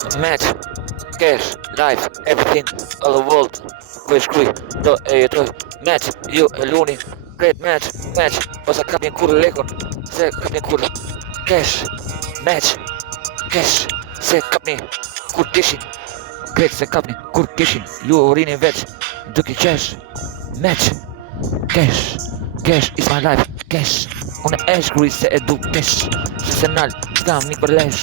Match, cash, life, everything, all the world. Ku e shkruj, do e jetoj. Match, ju e luni. Great match, posa kapjen kur lekun. Se kapjen kur cash. Match, cash, se kapni kur kishin. Great se kapni kur kishin. Ju urini veç, duke cash. Match, cash is my life, cash. Unë e shkruj se e du cash. Se nal, s'kam një për lesh.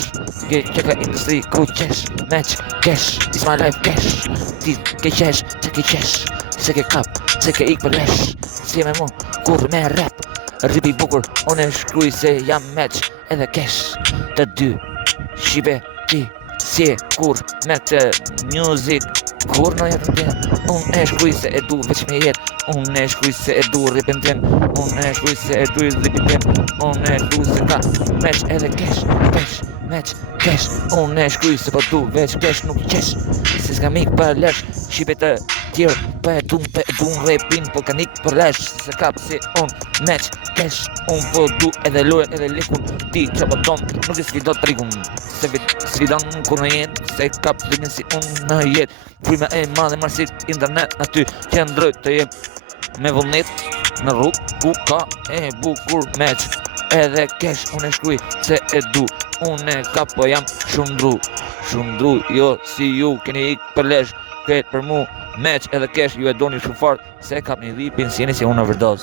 Ke qeka industri ku qesh. Match, cash is my life, cash. Ti ke qesh, se ke qesh. Se ke kap, se ke ik për lesh. Si me mu, kur me rap. Ripi bukur, unë e shkruj se jam match edhe cash. Të dy, shibe ti, si e kur me të music. Kur në jetën tim, unë e shkruj se e du veç me jet. Unë e shkruj se e du ripin tim. Unë e shkruj se e du ripin tim. Unë e du se ka match edhe cash. Match, cash. Unë e shkruj se po du veç cash nuk qesh. Se s'kam ik për lesh. Shqipe të tjerë për e dun repin. Po kan ik për lesh. Se kap si unë match, cash. Unë po du edhe loje edhe likun. Ti që po tom nuk e sfidot trigun. Se sfidon kur në jetë. Se kap limin si unë në jetë. Frima e madhe marsit internet aty që ndroj të jem me vullnet në rrug ku ka e bukur match edhe cash. Unë e shkruj se e du, unë e ka po jam shumë dru, jo si ju keni ik për lesh, këtë për mu match edhe cash ju e doni shumë fort se kap një ripin si jeni si unë overdose.